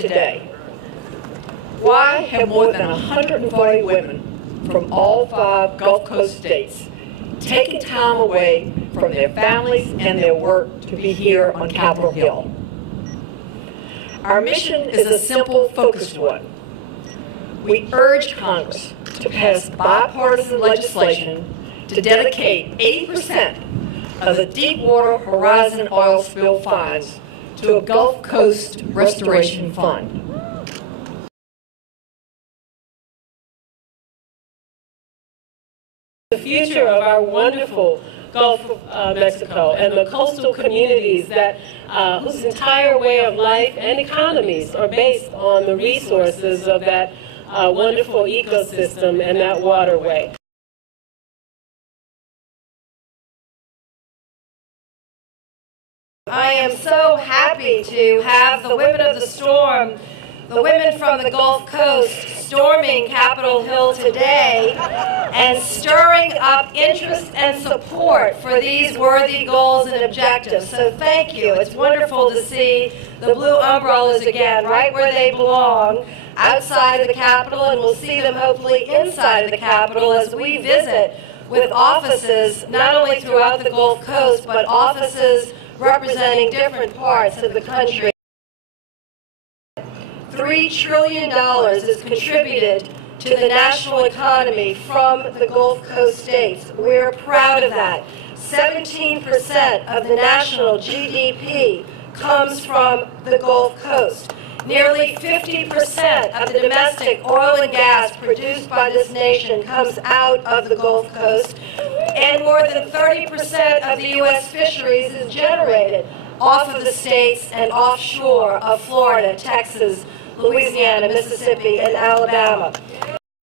today? Why have more than 140 women from all 5 Gulf Coast states taken time away from their families and their work to be here on Capitol Hill? Our mission is a simple, focused one. We urge Congress to pass bipartisan legislation to dedicate 80% of the Deepwater Horizon Oil Spill funds to a Gulf Coast Restoration Fund. The future of our wonderful Gulf of Mexico and the coastal communities that whose entire way of life and economies are based on the resources of that wonderful ecosystem and that waterway. I am so happy to have the women of the storm, the women from the Gulf Coast, storming Capitol Hill today and stirring up interest and support for these worthy goals and objectives. So thank you. It's wonderful to see the blue umbrellas again, right where they belong, outside of the Capitol, and we'll see them hopefully inside of the Capitol as we visit with offices not only throughout the Gulf Coast, but offices representing different parts of the country. $3 trillion is contributed to the national economy from the Gulf Coast states. We're proud of that. 17% of the national GDP comes from the Gulf Coast. Nearly 50% of the domestic oil and gas produced by this nation comes out of the Gulf Coast, and more than 30% of the U.S. fisheries is generated off of the states and offshore of Florida, Texas, Louisiana, Mississippi, and Alabama.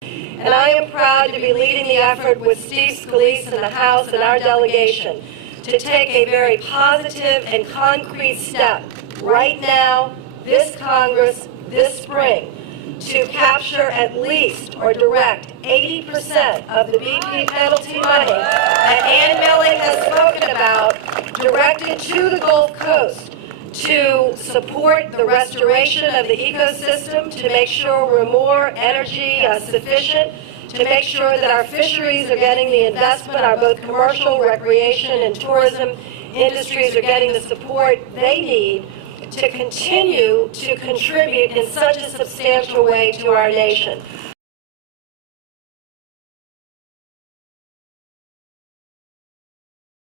And I am proud to be leading the effort with Steve Scalise in the House and our delegation to take a very positive and concrete step right now, this Congress, this spring, to capture at least or direct 80% of the BP penalty money that Ann Milling has spoken about, directed to the Gulf Coast to support the restoration of the ecosystem, to make sure we're more energy sufficient, to make sure that our fisheries are getting the investment, our both commercial, recreation, and tourism industries are getting the support they need to continue to contribute in such a substantial way to our nation.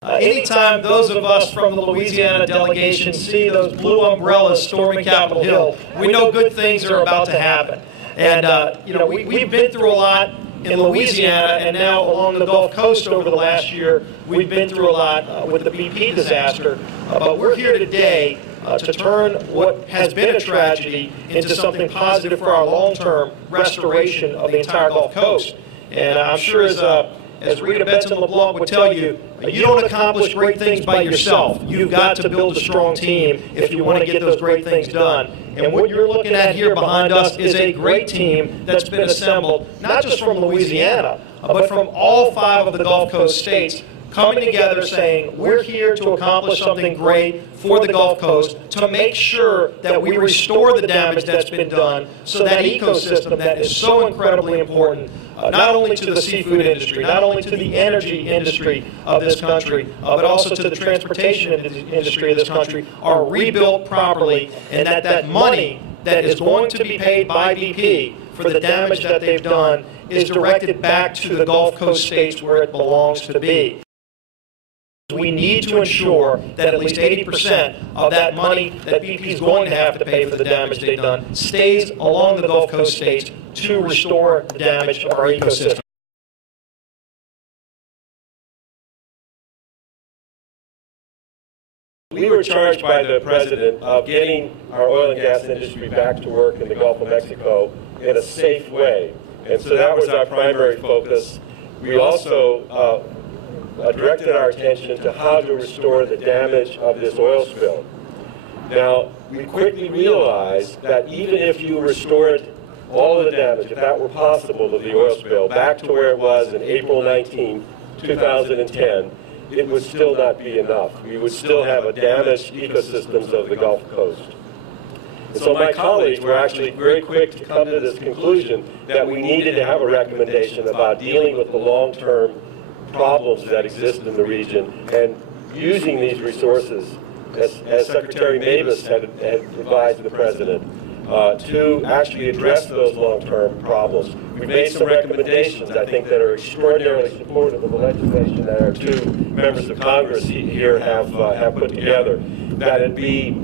Anytime those of us from the Louisiana delegation see those blue umbrellas storming Capitol Hill, we know good things are about to happen. And, we've been through a lot in Louisiana, and now along the Gulf Coast over the last year, we've been through a lot with the BP disaster. But we're here today to turn what has been a tragedy into something positive for our long-term restoration of the entire Gulf Coast. And I'm sure as Rita Benson LeBlanc would tell you, you don't accomplish great things by yourself. You've got to build a strong team if you want to get those great things done. And what you're looking at here behind us is a great team that's been assembled, not just from Louisiana, but from all 5 of the Gulf Coast states, coming together saying, we're here to accomplish something great for the Gulf Coast, to make sure that we restore the damage that's been done, so that ecosystem that is so incredibly important, not only to the seafood industry, not only to the energy industry of this country, but also to the transportation industry of this country, are rebuilt properly, and that money that is going to be paid by BP for the damage that they've done is directed back to the Gulf Coast states where it belongs to be. We need to ensure that at least 80% of that money that BP is going to have to pay for the damage they've done stays along the Gulf Coast states to restore the damage of our ecosystem. We were charged by the President of getting our oil and gas industry back to work in the Gulf of Mexico in a safe way. And so that was our primary focus. We also directed our attention to how to restore the damage of this oil spill. Now, we quickly realized that even if you restored all the damage, if that were possible, of the oil spill back to where it was in April 19, 2010, it would still not be enough. We would still have a damaged ecosystems of the Gulf Coast. And so my colleagues were actually very quick to come to this conclusion that we needed to have a recommendation about dealing with the long-term problems that exist in the region and using these resources, as Secretary Mavis had advised the President, to actually address those long-term problems. We've made some recommendations, I think, that are extraordinarily supportive of the legislation that our two members of Congress here have put together, that it be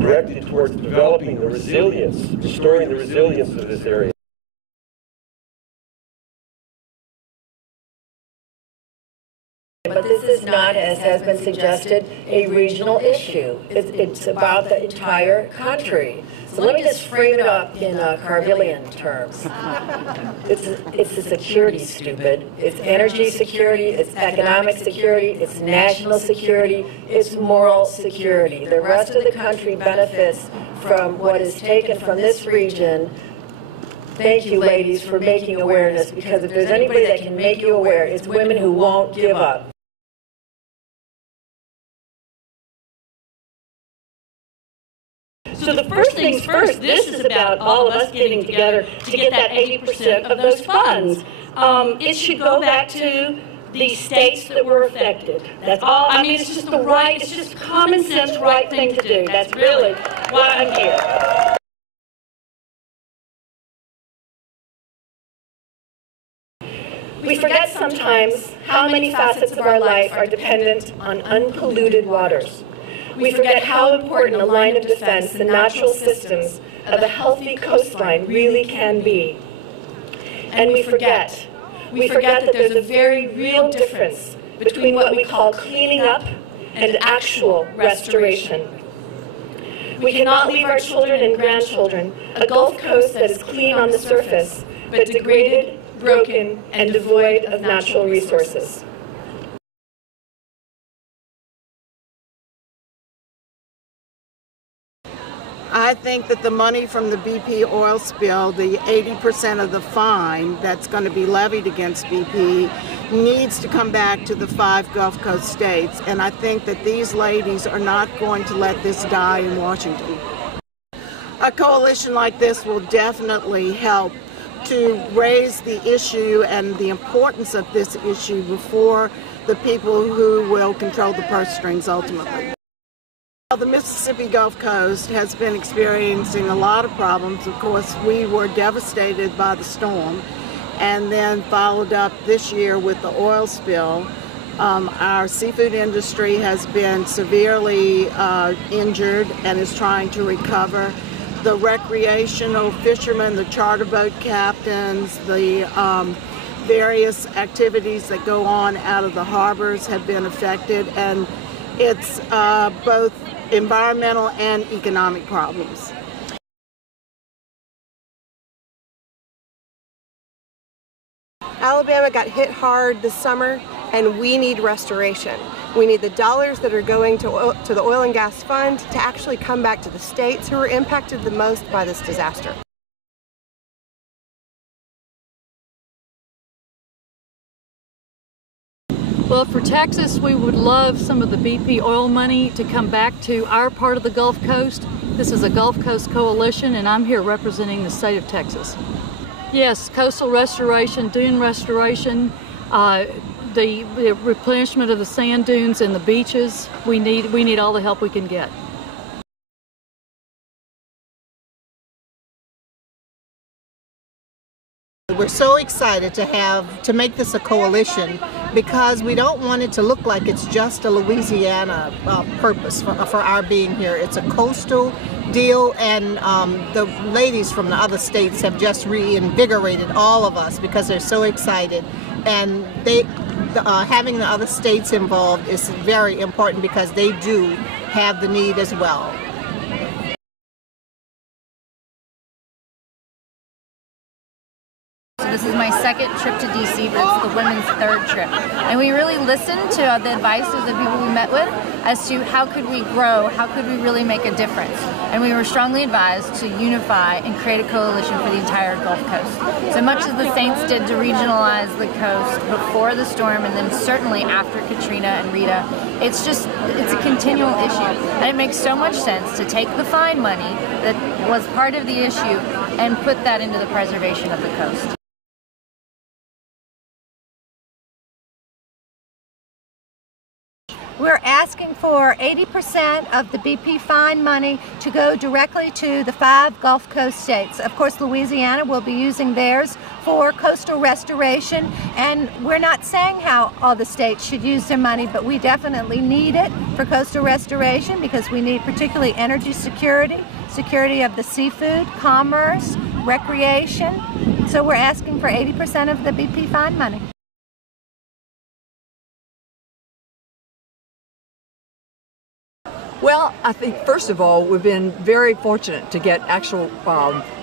directed towards developing the resilience, restoring the resilience of this area. But this is not, as has been suggested, a regional issue. It's about the entire country. So let me just frame it up in Carvillian terms. It's a security, stupid. It's energy security, it's economic security, it's national security, it's moral security. The rest of the country benefits from what is taken from this region. Thank you, ladies, for making awareness, because if there's anybody that can make you aware, it's women who won't give up. So the first things first, this is about all of us getting together to get that 80% of those funds. It should go back to the states that were affected. That's all. I mean, it's just common sense, right thing to do. That's really why I'm here. We forget sometimes how many facets of our life are dependent on unpolluted waters. We forget how important a line of defense and natural systems of a healthy coastline really can be. And we forget that there's a very real difference between what we call cleaning up and actual restoration. We cannot leave our children and grandchildren a Gulf Coast that is clean on the surface, but degraded, broken, and devoid of natural resources. I think that the money from the BP oil spill, the 80% of the fine that's going to be levied against BP, needs to come back to the 5 Gulf Coast states. And I think that these ladies are not going to let this die in Washington. A coalition like this will definitely help to raise the issue and the importance of this issue before the people who will control the purse strings ultimately. The Mississippi Gulf Coast has been experiencing a lot of problems. Of course, we were devastated by the storm and then followed up this year with the oil spill. Our seafood industry has been severely injured and is trying to recover. The recreational fishermen, the charter boat captains, the various activities that go on out of the harbors have been affected, and it's both environmental and economic problems. Alabama got hit hard this summer, and we need restoration. We need the dollars that are going to the oil and gas fund to actually come back to the states who were impacted the most by this disaster. Well, for Texas, we would love some of the BP oil money to come back to our part of the Gulf Coast. This is a Gulf Coast coalition, and I'm here representing the state of Texas. Yes, coastal restoration, dune restoration, the replenishment of the sand dunes and the beaches. We need all the help we can get. We're so excited to make this a coalition because we don't want it to look like it's just a Louisiana purpose for our being here. It's a coastal deal, and the ladies from the other states have just reinvigorated all of us because they're so excited, and having the other states involved is very important because they do have the need as well. this is my second trip to DC, but it's the women's third trip. And we really listened to the advice of the people we met with as to how could we grow, how could we really make a difference. And we were strongly advised to unify and create a coalition for the entire Gulf Coast. So much as the Saints did to regionalize the coast before the storm and then certainly after Katrina and Rita, it's a continual issue. And it makes so much sense to take the fine money that was part of the issue and put that into the preservation of the coast. We're asking for 80% of the BP fine money to go directly to the 5 Gulf Coast states. Of course, Louisiana will be using theirs for coastal restoration, and we're not saying how all the states should use their money, but we definitely need it for coastal restoration because we need particularly energy security, security of the seafood, commerce, recreation. So we're asking for 80% of the BP fine money. Well, I think first of all, we've been very fortunate to get actual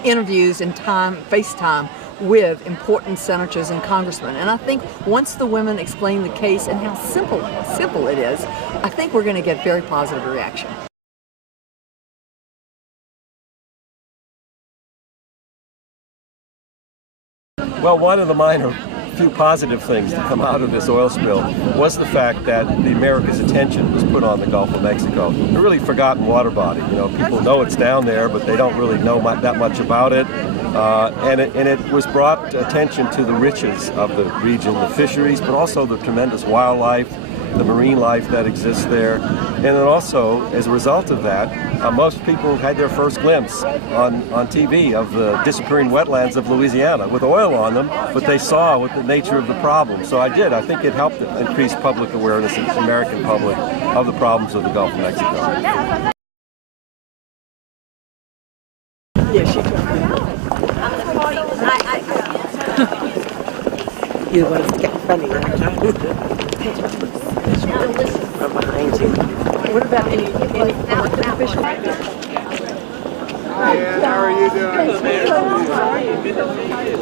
interviews and FaceTime with important senators and congressmen. And I think once the women explain the case and how simple it is, I think we're going to get very positive reaction. Well, one of the few positive things to come out of this oil spill was the fact that the America's attention was put on the Gulf of Mexico. A really forgotten water body. You know, people know it's down there, but they don't really know that much about it. And it was brought attention to the riches of the region, the fisheries, but also the tremendous wildlife, the marine life that exists there. And then also, as a result of that, most people had their first glimpse on TV of the disappearing wetlands of Louisiana with oil on them, but they saw what the nature of the problem. So I think it helped increase public awareness in the American public of the problems of the Gulf of Mexico. Yeah, she told me. You want to get funny, right? From behind you. What about any official? Hi, Ann. How are you doing? How are you? Good to see you.